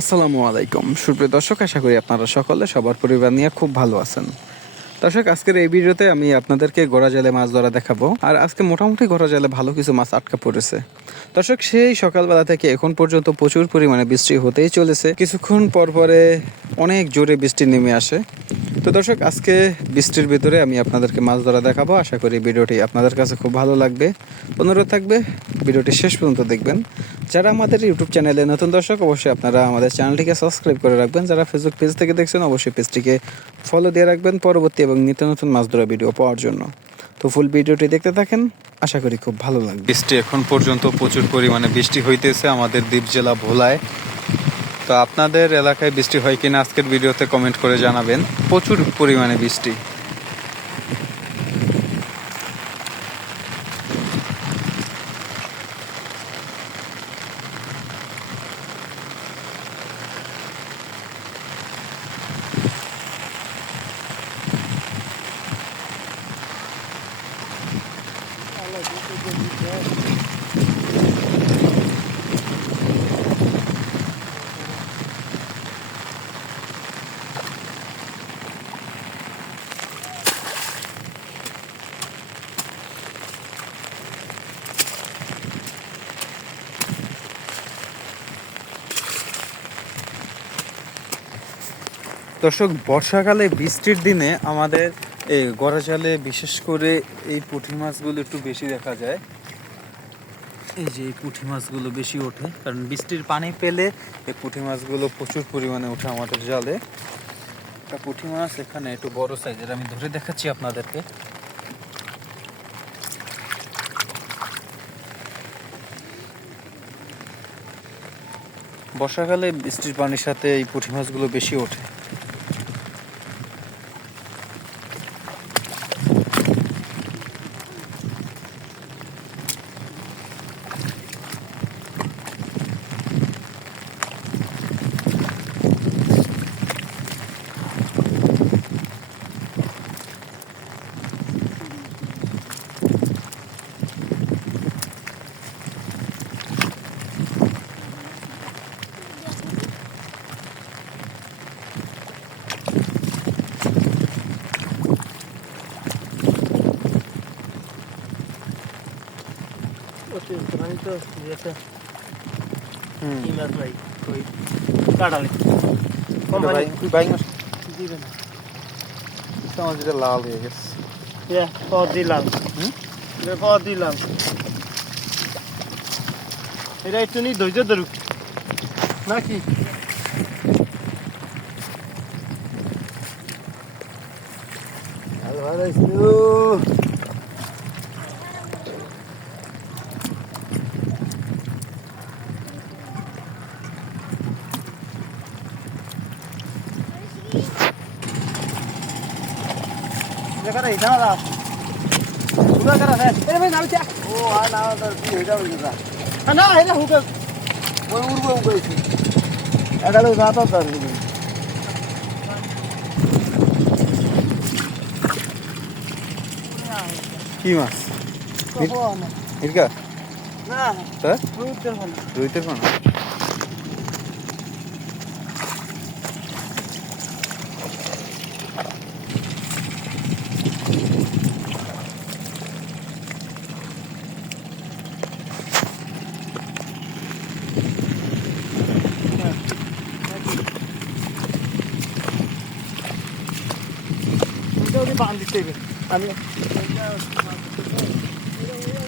আসসালামু আলাইকুম। সুপ্রিয় দর্শক, আশা করি আপনারা সকলে, সবার পরিবার নিয়ে খুব ভালো আছেন। দর্শক, আজকের এই ভিডিওতে আমি আপনাদেরকে গোড়া জালে মাছ ধরা দেখাবো। আর আজকে মোটামুটি গোড়া জালে ভালো কিছু মাছ আটকা পড়েছে। দর্শক, সেই সকালবেলা থেকে এখন পর্যন্ত প্রচুর পরিমাণে বৃষ্টি হতেই চলেছে। কিছুক্ষণ পর পরে অনেক জোরে বৃষ্টি নেমে আসে। তো দর্শক, আজকে বৃষ্টির ভিতরে আমি আপনাদেরকে মাছ ধরা দেখাবো। আশা করি ভিডিওটি আপনাদের কাছে খুব ভালো লাগবে। অনুরোধ থাকবে, ভিডিওটি শেষ পর্যন্ত দেখবেন। যারা আমাদের ইউটিউব চ্যানেলে নতুন দর্শক, অবশ্যই আপনারা আমাদের চ্যানেলটিকে সাবস্ক্রাইব করে রাখবেন। যারা ফেসবুক পেজ থেকে দেখছেন, অবশ্যই পেজটিকে ফলো দিয়ে রাখবেন পরবর্তী এবং নিত্য নতুন মাছ ধরা ভিডিও পাওয়ার জন্য। তো ফুল ভিডিওটি দেখতে থাকেন, আশা করি খুব ভালো লাগবে। বৃষ্টি এখন পর্যন্ত প্রচুর পরিমাণে বৃষ্টি হইতেছে। আমাদের দ্বীপ জেলা ভোলায় তো আপনাদের এলাকায় বৃষ্টি হয় কিনা আজকের ভিডিওতে কমেন্ট করে জানাবেন। প্রচুর পরিমাণে বৃষ্টি। দর্শক, বর্ষাকালে বৃষ্টির দিনে আমাদের এই গড়াজালে বিশেষ করে এই পুঁটি মাছগুলো একটু বেশি দেখা যায়। এই যে এই পুঁটি মাছগুলো বেশি ওঠে, কারণ বৃষ্টির পানি পেলে এই পুঁটি মাছগুলো প্রচুর পরিমাণে ওঠে আমাদের জালে। একটা পুঁটি মাছ এখানে একটু বড় সাইজের, আমি ধরে দেখাচ্ছি আপনাদেরকে। বর্ষাকালে বৃষ্টির পানির সাথে এই পুঁটি মাছগুলো বেশি ওঠে। ওখানে তো একটা হুম। কি মাছ ভাই ওই কাটালে ভাই ভাই মাছ দিবেন। আমার যেটা লাল হয়ে গেছে। পদ দিলাম। হুম? পদ দিলাম। এটা একটু নি ধৈর্য ধরুক। নাকি? এখানে এখানে রাখ সুরা করা है এরে ভাই নাও চা ও আ নাও তো কি হইতা হইতা না এটা হুকে ওই উড়বে উড়বে এগালো রাত তার কি মাছ? না তা রুইতের ভালো রুইতের কোন बांधिते आणि